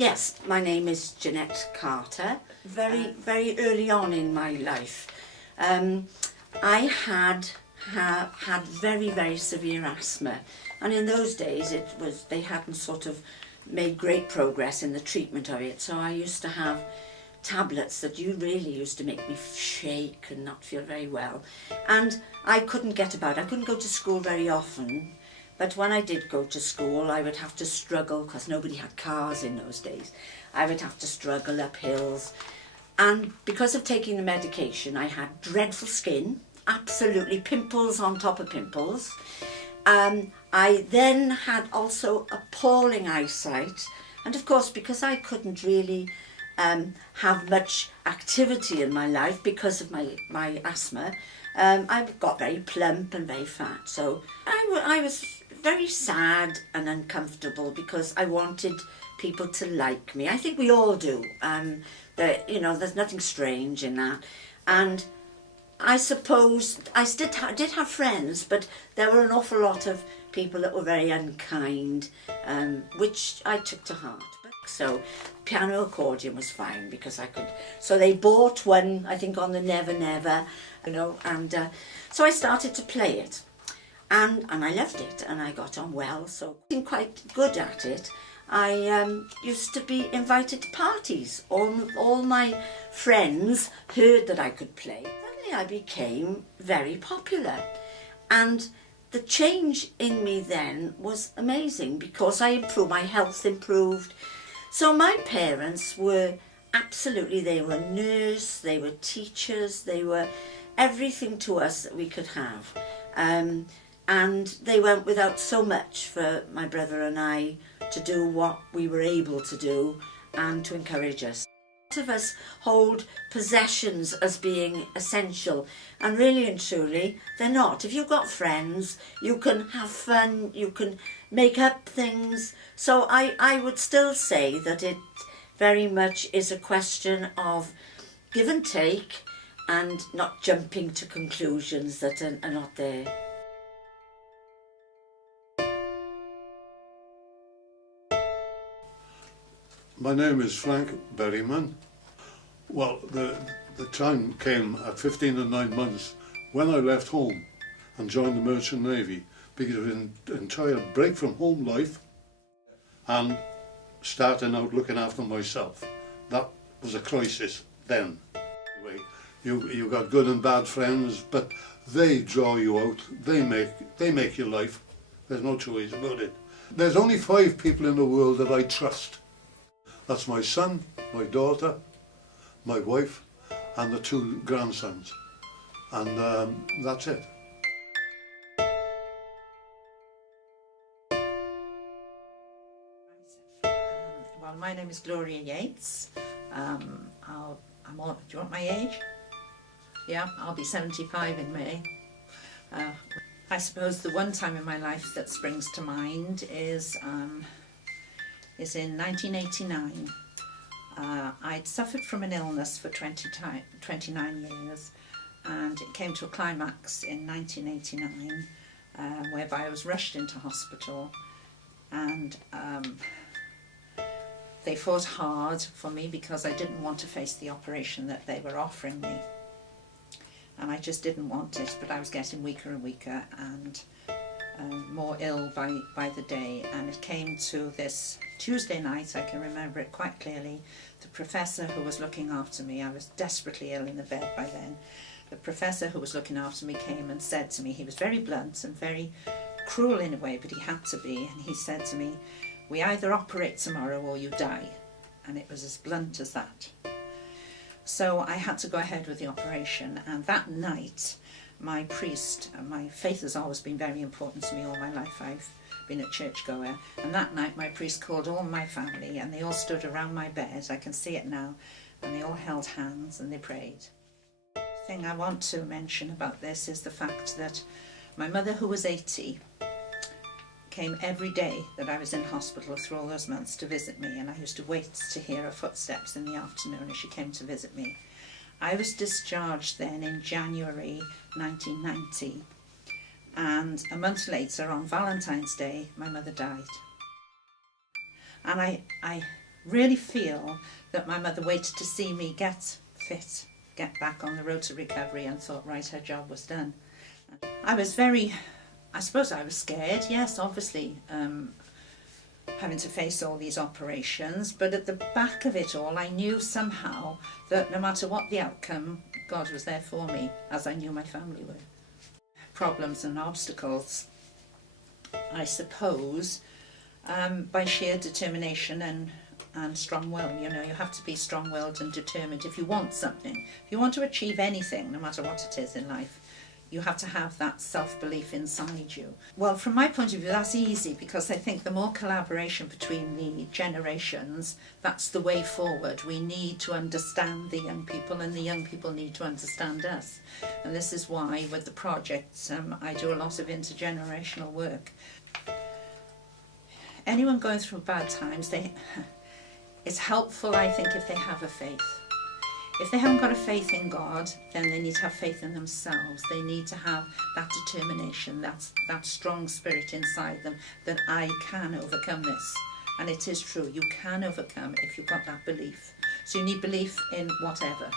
Yes, my name is Jeanette Carter. Very early on in my life, I had very severe asthma, and in those days they hadn't sort of made great progress in the treatment of it. So I used to have tablets that really used to make me shake and not feel very well, and I couldn't get about. I couldn't go to school very often. But when I did go to school, I would have to struggle, because nobody had cars in those days. I would have to struggle up hills. And because of taking the medication, I had dreadful skin, absolutely pimples on top of pimples. I then had also appalling eyesight. And of course, because I couldn't really have much activity in my life because of my asthma, I got very plump and very fat. So I was very sad and uncomfortable because I wanted people to like me. I think we all do. There's nothing strange in that. And I suppose I did have friends, but there were an awful lot of people that were very unkind, which I took to heart. So piano accordion was fine because I could. So they bought one, I think, on the Never Never, and so I started to play it. And I loved it, and I got on well, so I'm quite good at it. I used to be invited to parties. All my friends heard that I could play. Suddenly I became very popular, and the change in me then was amazing because my health improved. So my parents were they were nurse, they were teachers, they were everything to us that we could have. And they went without so much for my brother and I to do what we were able to do and to encourage us. A lot of us hold possessions as being essential, and really and truly they're not. If you've got friends, you can have fun, you can make up things. So I would still say that it very much is a question of give and take and not jumping to conclusions that are not there. My name is Frank Berryman. Well, the time came at 15 and 9 months when I left home and joined the Merchant Navy, because it was an entire break from home life and starting out looking after myself. That was a crisis then. Anyway, you got good and bad friends, but they draw you out. They make your life. There's no two ways about it. There's only 5 people in the world that I trust. That's my son, my daughter, my wife, and the 2 grandsons. And that's it. Well, my name is Gloria Yates. Do you want my age? Yeah, I'll be 75 in May. I suppose the one time in my life that springs to mind is in 1989. I'd suffered from an illness for 29 years, and it came to a climax in 1989, whereby I was rushed into hospital, and they fought hard for me because I didn't want to face the operation that they were offering me, and I just didn't want it. But I was getting weaker and weaker and more ill by the day, and it came to this Tuesday night. I can remember it quite clearly. The professor who was looking after me, I was desperately ill in the bed by then, the professor who was looking after me came and said to me, he was very blunt and very cruel in a way, but he had to be, and he said to me, "We either operate tomorrow or you die." And it was as blunt as that. So I had to go ahead with the operation, and that night my priest, my faith has always been very important to me all my life. I've been a churchgoer, and that night my priest called all my family, and they all stood around my bed. I can see it now, and they all held hands and they prayed. The thing I want to mention about this is the fact that my mother, who was 80, came every day that I was in hospital through all those months to visit me, and I used to wait to hear her footsteps in the afternoon as she came to visit me. I was discharged then in January 1990, and a month later, on Valentine's Day, my mother died. And I really feel that my mother waited to see me get fit, get back on the road to recovery, and thought, right, her job was done. I suppose I was scared, yes, obviously, having to face all these operations, but at the back of it all, I knew somehow that no matter what the outcome, God was there for me, as I knew my family were. Problems and obstacles, I suppose, by sheer determination and strong will. You know, you have to be strong-willed and determined if you want something. If you want to achieve anything, no matter what it is in life, you have to have that self-belief inside you. Well, from my point of view, that's easy, because I think the more collaboration between the generations, that's the way forward. We need to understand the young people, and the young people need to understand us. And this is why, with the projects, I do a lot of intergenerational work. Anyone going through bad times, it's helpful, I think, if they have a faith. If they haven't got a faith in God, then they need to have faith in themselves. They need to have that determination, that strong spirit inside them, that I can overcome this. And it is true, you can overcome if you've got that belief. So you need belief in whatever.